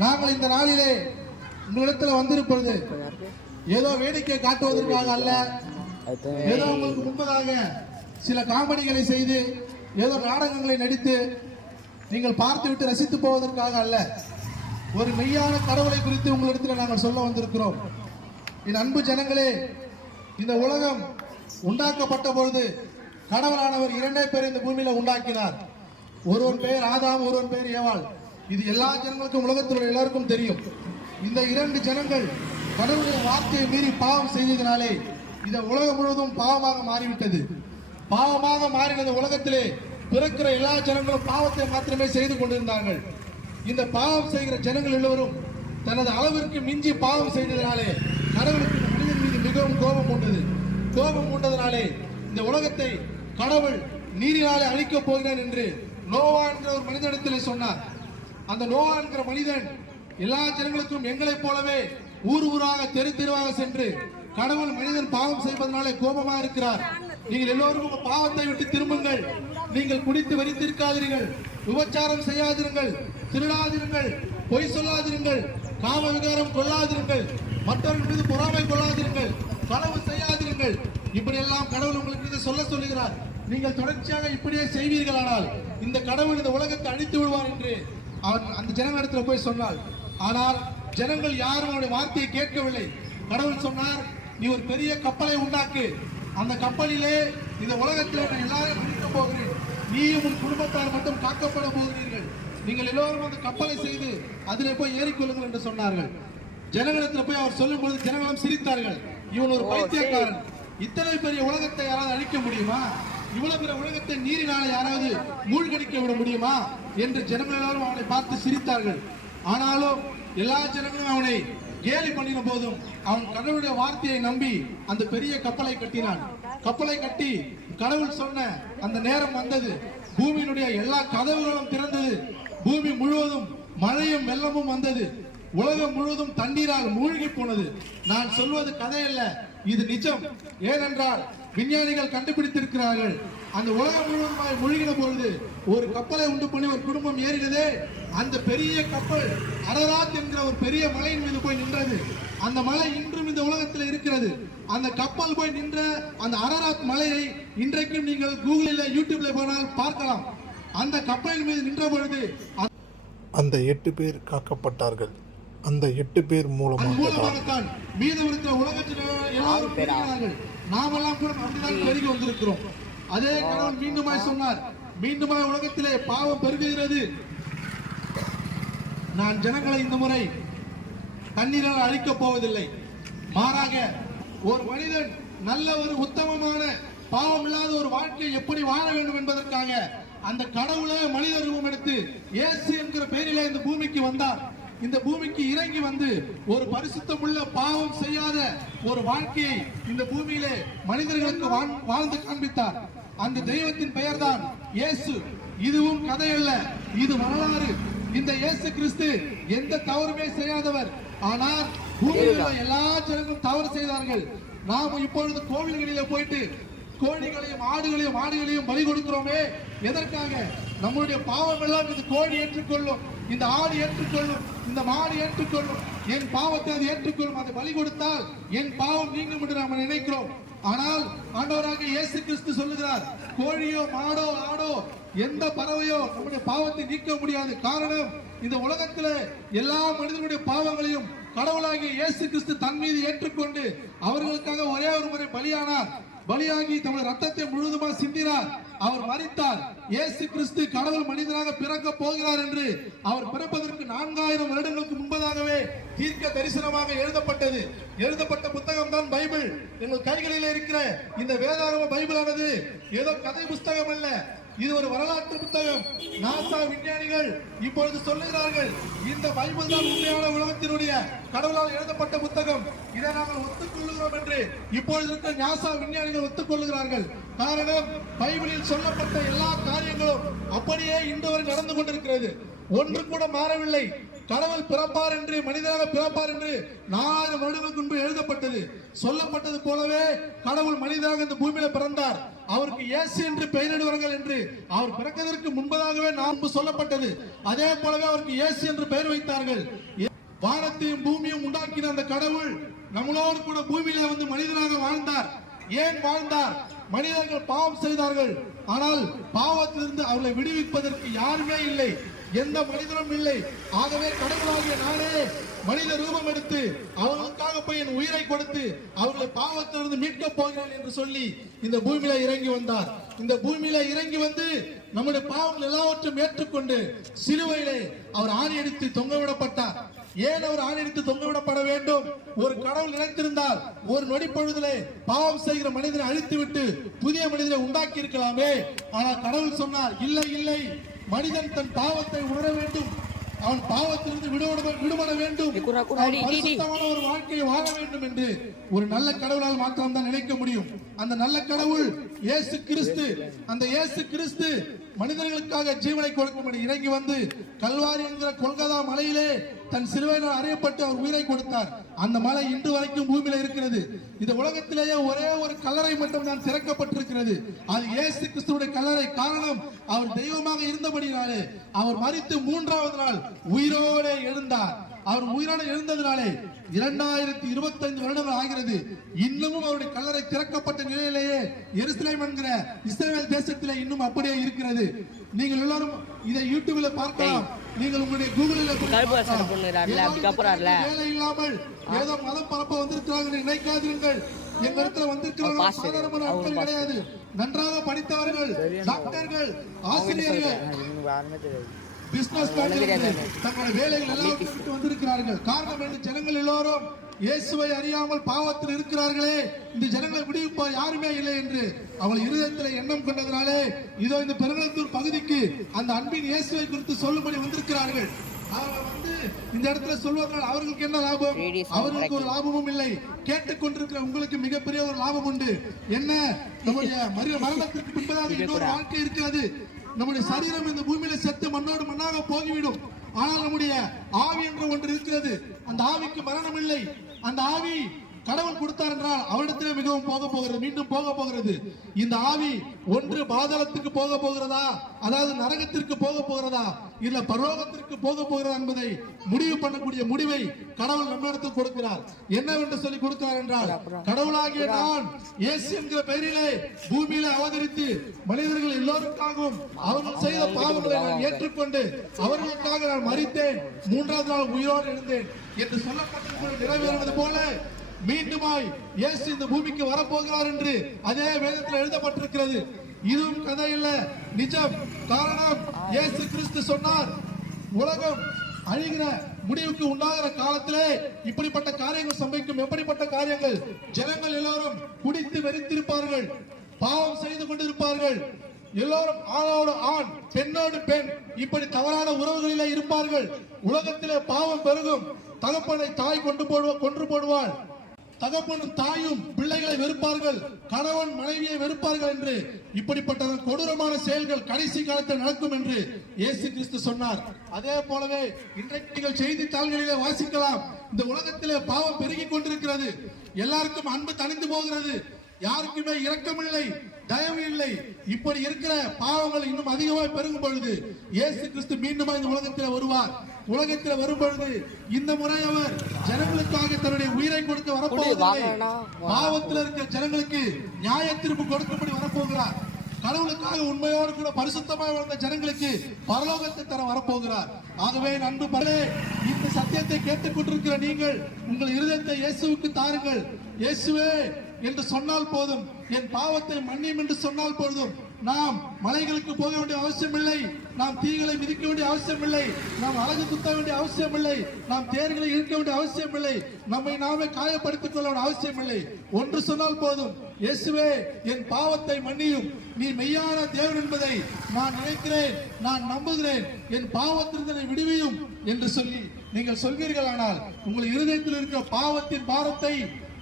நாங்கள் இந்த நாளிலே உங்களிடத்தில் வந்திருப்பது ஏதோ வேடிக்கை காட்டுவதற்காக அல்ல. ஏதோ உங்களுக்கு முன்பதாக சில காமெடிகளை செய்து ஏதோ நாடகங்களை நடித்து நீங்கள் பார்த்துவிட்டு ரசித்து போவதற்காக அல்ல. ஒரு மெய்யான கடவுளை குறித்து உங்களிடத்தில் நாங்கள் சொல்ல வந்திருக்கிறோம். என் அன்பு ஜனங்களே இந்த உலகம் உண்டாக்கப்பட்ட பொழுது கடவுளானவர் இரண்டே பேர் இந்த பூமியில உண்டாக்கினார். ஒருவன் பெயர் ஆதாம் ஒருவன் பெயர் ஏவாள். இது எல்லா ஜனங்களுக்கும் உலகத்தில் உள்ள எல்லாருக்கும் தெரியும். இந்த இரண்டு ஜனங்கள் கடவுளுடைய வார்த்தையை மீறி பாவம் செய்ததினாலே இந்த உலகம் முழுவதும் பாவமாக மாறிவிட்டது. பாவமாக மாறினது உலகத்திலே பிறக்கிற எல்லா ஜனங்களும் பாவத்தை மாத்திரமே செய்து கொண்டிருந்தார்கள். இந்த பாவம் செய்கிற ஜனங்கள் எல்லோரும் தனது அளவிற்கு மிஞ்சி பாவம் செய்ததினாலே கடவுளுக்கு மனிதன் மீது மிகவும் கோபம் உண்டது கோபம் கொண்டதினாலே இந்த உலகத்தை கடவுள் நீரினாலே அழிக்கப் போகிறான் என்று நோவா என்ற ஒரு மனிதனிடத்திலே சொன்னார். அந்த நோவா என்கிற மனிதன் எல்லா ஜனங்களுக்கும் எங்களைப் போலவே ஊர் ஊராக தெரு தெருவாக சென்று கடவுள் மனிதன் பாவம் செய்வதனாலே கோபமா இருக்கிறார். நீங்கள் எல்லோரும் உங்க பாவத்தை விட்டு திரும்புங்கள். நீங்கள் குடித்து வரித்திருக்காதீர்கள் விபச்சாரம் செய்யாதிருங்கள். திருடாதிருங்கள். பொய் சொல்லாதிருங்கள். காம விகாரம் கொள்ளாதிருங்கள். மற்றவர்கள் மீது பொறாமை கொள்ளாதிருங்கள். களவு செய்யாதிருங்கள். இப்படியெல்லாம் கடவுள் உங்களுக்கு மீது சொல்ல சொல்லுகிறார். நீங்கள் தொடர்ச்சியாக இப்படியே செய்வீர்களானால் இந்த கடவுள் இந்த உலகத்தை அழித்து விடுவார் என்று அவன் அந்த ஜனங்களிடத்தில் போய் சொன்னாள் ஆனால் ஜனங்கள் யாரும் அவருடைய வார்த்தையை கேட்கவில்லை. கடவுள் சொன்னார் நீ ஒரு பெரிய கப்பலை உண்டாக்கு. அந்த கப்பலிலே இந்த உலகத்தில் நான் எல்லாரையும் அழிக்க போகிறேன். நீயும் உன் குடும்பத்தார் மட்டும் காக்கப்பட போகிறீர்கள். நீங்கள் எல்லோரும் அந்த கப்பலை செய்து அதிலே போய் ஏறிக்கொள்ளுங்கள் என்று சொன்னார்கள். ஜனங்களிடத்தில் போய் அவர் சொல்லும் பொழுது ஜனங்களும் சிரித்தார்கள். இவன் ஒரு பைத்தியக்காரன். இத்தனை பெரிய உலகத்தை யாராவது அழிக்க முடியுமா? இவ்வளவு பெரிய உலகத்தை நீரினால யாராவது மூழ்கடிக்க விட முடியுமா? என்று ஜனங்கள் எல்லாரும் அவனை பார்த்து சிரித்தார்கள். ஆனாலும் எல்லா ஜனங்களும் அவனை கேலி பண்ணின போதும் அவன் கடவுளுடைய வார்த்தையை நம்பி அந்த பெரிய கப்பலை கட்டினான். கப்பலை கட்டி கடவுள் சொன்ன அந்த நேரம் வந்தது. பூமியினுடைய எல்லா கதவுகளும் திறந்தது. பூமி முழுவதும் மழையும் வெள்ளமும் வந்தது. உலகம் முழுவதும் தண்ணீரால் மூழ்கி போனது. நான் சொல்வது கதை அல்ல இது நிஜம். ஏனென்றால் விஞ்ஞானிகள் கண்டுபிடித்திருக்கிறார்கள். அந்த உலகம் முழுவதுமாய் மூழ்கின பொழுது ஒரு கப்பலை உண்டு பண்ணி ஒரு குடும்பம் ஏறினதே அந்த பெரிய கப்பல் அரராத் என்கிற ஒரு பெரிய மலையின் மீது போய் நின்றது. அந்த மலை இன்றும் இந்த உலகத்தில் இருக்கிறது. அந்த கப்பல் போய் நின்ற அந்த அரராத் மலையை இன்றைக்கும் நீங்கள் கூகுளில் யூடியூப்ல போனால் பார்க்கலாம். அந்த கப்பலின் மீது நின்ற பொழுது அந்த எட்டு பேர் காக்கப்பட்டார்கள். அந்த எட்டு பேர் மூலமாக நாமெல்லாம் கூட அப்படிதான் பெருகி வந்திருக்கிறோம். அதே கடவுள் மீண்டுமாய் சொன்னார் மீண்டுமாய் உலகத்திலே பாவம் பெருகுகிறது. நான் ஜனங்களை இந்த முறை தண்ணீரால் அழிக்கப் போவதில்லை. மாறாக ஒரு மனிதன் நல்ல ஒரு உத்தமமான பாவம் இல்லாத ஒரு வாழ்க்கை எப்படி வாழ வேண்டும் என்பதற்காக அந்த கடவுளே மனித ரூபம் எடுத்து இயேசு என்கிற பெயரிலே இந்த பூமிக்கு வந்தார். இந்த பூமிக்கு இறங்கி வந்து ஒரு பரிசுத்தமுள்ள பாவம் செய்யாத ஒரு வாழ்க்கையை இந்த பூமியிலே மனிதர்களுக்கு வாழ்- வாழ்ந்து காண்பித்தார். அந்த தெய்வத்தின் பெயர்தான் இயேசு. இதுவும் கதை அல்ல இது வரலாறு. இந்த இயேசு கிறிஸ்து எந்த தவறுமே செய்யாதவர். ஆனால் பூமியில் எல்லா ஜனங்களும் தவறு செய்தார்கள். நாம இப்பொழுது கோவில்களிலே போயிட்டு கோழிகளையும் ஆடுகளையும் ஆடுகளையும் பலி கொடுக்கிறோமே. எதற்காக? நம்முடைய பாவம் எல்லாம் இந்த கோழி ஏற்றுக்கொள்ளும். இந்த ஆடு ஏற்றுக்கொள்ளும் இந்த மாடு ஏற்றுக்கொள்ளும். என் பாவத்தை அது ஏற்றுக்கொள்ளும் அதை பலி கொடுத்தால் என் பாவம் நீங்கும் என்று நாம் நினைக்கிறோம். ஆனால் ஆண்டவராக இயேசு கிறிஸ்து சொல்லுகிறார் கோழியோ மாடோ ஆடோ எந்த பறவையோ நம்முடைய பாவத்தை நீக்க முடியாது காரணம் இந்த உலகத்தில் எல்லா மனிதனுடைய பாவங்களையும் கடவுளாகிய இயேசு கிறிஸ்து தன் மீது ஏற்றுக்கொண்டு அவர்களுக்காக ஒரே ஒரு முறை பலியானார். பலியாகி தமது ரத்தத்தை முழுதுமா சிந்தினார். அவர் மறித்தார் இயேசு கிறிஸ்து கடவுள் மனிதனாக பிறக்க போகிறார் என்று அவர் பிறப்பதற்கு நான்காயிரம் வருடங்களுக்கு முன்பதாகவே தீர்க்க தரிசனமாக எழுதப்பட்டது. எழுதப்பட்ட புத்தகம் தான் பைபிள். எங்கள் கைகளில் இருக்கிற இந்த வேதாகம பைபிளானது ஏதோ கதை புஸ்தகம் அல்ல. இது ஒரு வரலாற்று புத்தகம். நாசா விஞ்ஞானிகள் இப்பொழுது சொல்லுகிறார்கள் இந்த பைபிள் தான் உண்மையான உலகத்தினுடைய கடவுளால் எழுதப்பட்ட புத்தகம். இதை நாங்கள் ஒத்துக்கொள்ளுகிறோம் என்று இப்பொழுது இருக்க நாசா விஞ்ஞானிகள் ஒத்துக்கொள்ளுகிறார்கள். காரணம் பைபிளில் சொல்லப்பட்ட எல்லா காரியங்களும் அப்படியே இன்று வரை நடந்து கொண்டிருக்கிறது. ஒன்று கூட மாறவில்லை. கடவுள் பிறப்பார் என்று மனிதராக பிறப்பார் என்று நாலாயிரம் வருடங்களுக்கு முன்பு எழுதப்பட்டது. சொல்லப்பட்டது போலவே கடவுள் மனிதராக இந்த பூமியில பிறந்தார். அவருக்கு இயேசு என்று பெயரிடுவார்கள் என்று அவர் பிறக்கதற்கு முன்பதாகவே நான் சொல்லப்பட்டது. அதே போலவே அவருக்கு இயேசு என்று பெயர் வைத்தார்கள். வானத்தையும் பூமியும் உண்டாக்கின அந்த கடவுள் நம்மளோடு கூட பூமியில வந்து மனிதனாக வாழ்ந்தார். ஏன் வாழ்ந்தார்? மனிதர்கள் பாவம் செய்தார்கள். ஆனால் பாவத்திலிருந்து அவர்களை விடுவிப்பதற்கு யாருமே இல்லை. எந்த மனிதனும் இல்லை. ஆகவே கடவுளாகிய நானே மனித ரூபம் எடுத்து அவர்களுக்காக போய் என் உயிரை கொடுத்து அவர்களை பாவத்திலிருந்து மீட்கப் போகிறேன் என்று சொல்லி இந்த பூமியில இறங்கி வந்தார். இந்த பூமியில இறங்கி வந்து நம்முடைய பாவங்கள் எல்லாவற்றையும் ஏற்றுக்கொண்டு சிலுவையிலே அவர் ஆணி அடித்து தொங்கவிடப்பட்டார் ஏன் அவர் ஆணையிட்டு தொங்கவிடப்பட வேண்டும்? ஒரு கடவுள் நினைத்திருந்தால் ஒரு நொடி பொழுதிலே பாவம் செய்கிற மனிதனை அழித்து விட்டு புதிய மனிதனை உண்டாக்கி இருக்கலாமே ஆனால் கடவுள் சொன்னார் இல்லை இல்லை. மனிதன் தன் பாவத்தை உணர வேண்டும். அவன் பாவத்திலிருந்து விடுபட விடுபட வேண்டும். ஒரு வாழ்க்கையை வாழ வேண்டும் என்று ஒரு நல்ல கடவுளால் மாத்திரம் தான் நினைக்க முடியும். அந்த நல்ல கடவுள் இயேசு கிறிஸ்து அந்த இயேசு கிறிஸ்து மனிதர்களுக்காக ஜீவனை கொடுக்கும்படி இறங்கி வந்து கல்வாரி என்கிற கொல்கதா மலையிலே தன் சிறுவையினால் அறியப்பட்டு அவர் உயிரை கொடுத்தார். அந்த மலை இன்று வரைக்கும் பூமியில இருக்கிறது. இந்த உலகத்திலேயே ஒரே ஒரு கல்லறை மட்டும் தான் திறக்கப்பட்டிருக்கிறது. அது இயேசு கிறிஸ்துவுடைய கல்லறை. காரணம் அவர் தெய்வமாக இருந்தபடினாலே அவர் மறித்து மூன்றாவது நாள் உயிரோடு எழுந்தார். அவர் உயிரோடு எழுந்ததினாலே இரண்டாயிரத்தி இருபத்தி ஐந்து வருடங்கள் ஆகிறது. இன்னமும் அவருடைய கல்லறை திறக்கப்பட்ட நிலையிலேயே எருசலேம் என்கிற இஸ்ரேல் தேசத்திலே இன்னும் அப்படியே இருக்கிறது. நீங்கள் எல்லாரும் இதை யூடியூப்ல பார்க்கலாம். நீங்கள் உங்களுடைய கூகுளில். வேலை இல்லாமல் ஏதோ மதம் பரப்ப வந்திருக்கிறாங்க நினைக்காதீர்கள் எங்க இடத்துல வந்திருக்கிறவங்க பாஸ்டர், சாதாரணமான ஆட்கள். கிடையாது. நன்றாக படித்தவர்கள் டாக்டர்கள் ஆசிரியர்கள். பிசினஸ். தங்களுடைய வேலைகள் எல்லாம் விட்டு வந்திருக்கிறார்கள். காரணம் என்று ஜனங்கள் எல்லோரும் இயேசுவை அறியாமல் பாவத்தில் இருக்கிறார்களே. இந்த ஜனங்களை விடுவிப்பா யாருமே இல்லை என்று அவள் இருதயத்தில் எண்ணம் கொண்டதினாலே இதோ இந்த பெருங்களத்தூர் பகுதிக்கு அந்த அன்பின் இயேசுவை குறித்து சொல்லும்படி வந்திருக்கிறார்கள். வந்து இந்த இடத்துல சொல்வதனால் அவர்களுக்கு என்ன லாபம்? அவர்களுக்கு ஒரு லாபமும் இல்லை. கேட்டுக்கொண்டிருக்கிற உங்களுக்கு மிகப்பெரிய ஒரு லாபம் உண்டு. என்ன? நம்முடைய மரணத்திற்கு பின்பதாக இன்னொரு வாழ்க்கை இருக்கிறது. நம்முடைய சரீரம் இந்த பூமியில செத்து மண்ணோடு மண்ணாக போகிவிடும். ஆனால் நம்முடைய ஆவி என்ற ஒன்று இருக்கிறது. அந்த ஆவிக்கு மரணம் இல்லை அந்த ஆவி கடவுள் கொடுத்தார் என்றால் அவரிடத்திலே மிகவும் போக போகிறது. மீண்டும் போக போகிறது. இந்த ஆவி ஒன்று பாதாளத்துக்கு போக போகிறதா? அதாவது நரகத்திற்கு போக போகிறதா? இல்ல பரலோகத்திற்கு போக போகிறார் என்பதை முடிவு பண்ணக்கூடிய முடிவை கடவுள் நம்மிடத்தில் கொடுக்கிறார். என்னவென்று சொல்லி கொடுக்கிறார் என்றால் கடவுளாகிய நான் இயேசு என்கிற பெயரிலே பூமியில அவதரித்து மனிதர்கள் எல்லோருக்காகவும் அவர்கள் செய்த பாவங்களை நான் ஏற்றுக்கொண்டு அவர்களுக்காக நான் மறித்தேன். மூன்றாவது நாள் உயிரோடு எழுந்தேன் என்று சொல்லப்பட்டிருப்பது நிறைவேறுவது போல மீண்டுமாய் இயேசு இந்த பூமிக்கு வரப்போகிறார் என்று அதே வேதத்தில் எழுதப்பட்டிருக்கிறது. இதுவும் கதை இல்ல நிஜம் காரணம் இயேசு கிறிஸ்து சொன்னார். உலகம் அழிகிற முடிவுக்கு உண்டாகிற காலத்திலே இப்படிப்பட்ட காரியங்கள் சம்பவிக்கும். எப்படிப்பட்ட காரியங்கள்? ஜனங்கள் எல்லாரும் குடித்து வெறித்திருப்பார்கள். பாவம் செய்து கொண்டிருப்பார்கள். எல்லோரும் ஆணோடு ஆண் பெண்ணோடு பெண் இப்படி தவறான உறவுகளிலே இருப்பார்கள். உலகத்திலே பாவம் பெருகும். தகப்பனை தாய் கொண்டு போடுவ கொன்று போடுவாள். தகப்பனும் தாயும் பிள்ளைகளை வெறுப்பார்கள். கணவன் மனைவியை வெறுப்பார்கள் என்று இப்படிப்பட்ட கொடூரமான செயல்கள் கடைசி காலத்தில் நடக்கும் என்று இயேசு கிறிஸ்து சொன்னார். அதே போலவே இன்றைக்கு நீங்கள் செய்தித்தாள்களிலே வாசிக்கலாம். இந்த உலகத்திலே பாவம் பெருகிக் கொண்டிருக்கிறது. எல்லாருக்கும் அன்பு தணிந்து போகிறது. யாருக்குமே இரக்கமில்லை தயவு இல்லை இப்படி இருக்கிற பாவங்கள் இன்னும் அதிகமாய் பெருகும் பொழுது இயேசு கிறிஸ்து மீண்டும் இந்த உலகத்தில் வருவார். உலகத்தில் வரும் பொழுது இந்த முறை அவர் ஜனங்களுக்காக தன்னுடைய உயிரை கொடுக்க வரப்போவதில்லை. பாவத்தில் இருக்கிற ஜனங்களுக்கு நியாய தீர்ப்பு கொடுக்கும்படி வரப்போகிறார். கடவுளுக்காக உண்மையோடு கூட பரிசுத்தமாக வாழ்ந்த ஜனங்களுக்கு பரலோகத்தை தர வரப்போகிறார். ஆகவே நண்பு பலே இந்த சத்தியத்தை கேட்டுக்கொண்டிருக்கிற நீங்கள் உங்கள் இருதயத்தை இயேசுவுக்கு தாருங்கள். இயேசுவே என்று சொன்னால் போதும். என் பாவத்தை மன்னியும் என்று சொன்னால் போதும். நாம் மலைகளுக்கு போக வேண்டிய அவசியம் இல்லை நாம் தீகளை மிதிக்க வேண்டிய அவசியம் இல்லை நாம் அழகு குத்த வேண்டிய அவசியம் இல்லை நாம் தேர்களை இழுக்க வேண்டிய அவசியம் இல்லை நம்மை நாமே காயப்படுத்திக் கொள்ள வேண்டிய அவசியம் இல்லை ஒன்று சொன்னால் போதும். இயேசுவே என் பாவத்தை மன்னியும். நீ மெய்யான தேவன் என்பதை நான் நினைக்கிறேன். நான் நம்புகிறேன். என் பாவத்திலிருந்து விடுவியும் என்று சொல்லி நீங்கள் சொல்வீர்களானால் உங்கள் இருதயத்தில் இருக்கிற பாவத்தின் பாரத்தை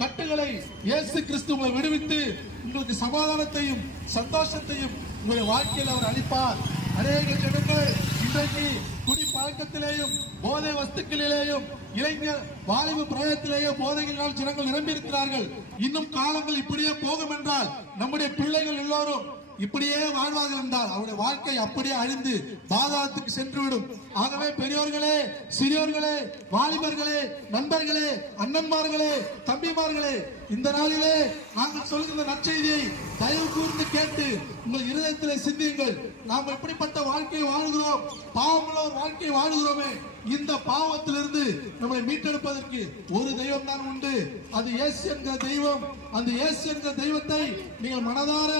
கட்டுகளை இயேசு கிறிஸ்து உங்களை விடுவித்து உங்களுக்கு சமாதானத்தையும் சந்தோஷத்தையும் உங்களுடைய வாழ்க்கையில் அவர் அளிப்பார். அநேக ஜனங்கள் இன்றைக்கு குடி பழக்கத்திலேயும் போதை வஸ்துக்களிலேயும் இளைஞர் வாலிப பிரயத்திலேயும் போதைகளினால் ஜனங்கள் நிரம்பியிருக்கிறார்கள். இன்னும் காலங்கள் இப்படியே போகும் என்றால் நம்முடைய பிள்ளைகள் எல்லோரும் இப்படியே வாழ்வார்கள் என்றால் அவருடைய வாழ்க்கை அப்படியே அழிந்து பாதாளத்துக்கு சென்றுவிடும். ஆகவே பெரியோர்களே சிறியோர்களே வாலிபர்களே நண்பர்களே அண்ணன்மார்களே தம்பிமார்களே இந்த நாளிலே நாங்கள் சொல்கின்ற நற்செய்தியை தயவு கூர்ந்து கேட்டு உங்கள் இருதயத்திலே சிந்தியுங்கள். நாம் எப்படிப்பட்ட வாழ்க்கையை வாழ்கிறோம்? பாவமுள்ள ஒரு வாழ்க்கையை வாழ்கிறோமே. இந்த பாவத்திலிருந்து நம்மை மீட்டெடுப்பதற்கு ஒரு தெய்வம் தான் உண்டு. அது இயேசு என்ற தெய்வம். அந்த இயேசு என்ற தெய்வத்தை நீங்கள் மனதார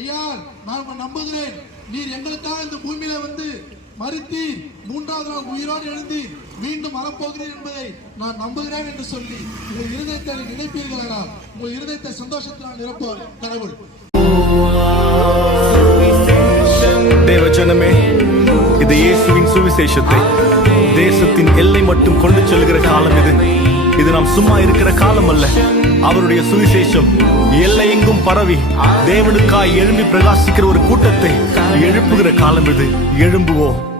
ஐயா நான் நம்புகிறேன். நீர் எங்களுக்காக இந்த பூமியில வந்து மறுத்தீர் மூன்றாவது நாள் உயிரோடு எழுந்தீர் மீண்டும் வரப்போகிறேன் என்பதை நான் நம்புகிறேன் என்று சொல்லி உங்கள் இருதயத்தை நினைப்பீர்களானால் உங்கள் இருதயத்தை சந்தோஷத்தினால் நிரப்புவார் கடவுள். தேவஜனமே இது இயேசுவின் சுவிசேஷத்தை தேசத்தின் எல்லை மட்டும் கொண்டு செல்கிற காலம் இது. இது நாம் சும்மா இருக்கிற காலம் அல்ல. அவருடைய சுவிசேஷம். எல்லை எங்கும் பரவி தேவனுக்காய் எழும்பி பிரகாசிக்கிற ஒரு கூட்டத்தை எழுப்புகிற காலம் இது. எழும்புவோம்.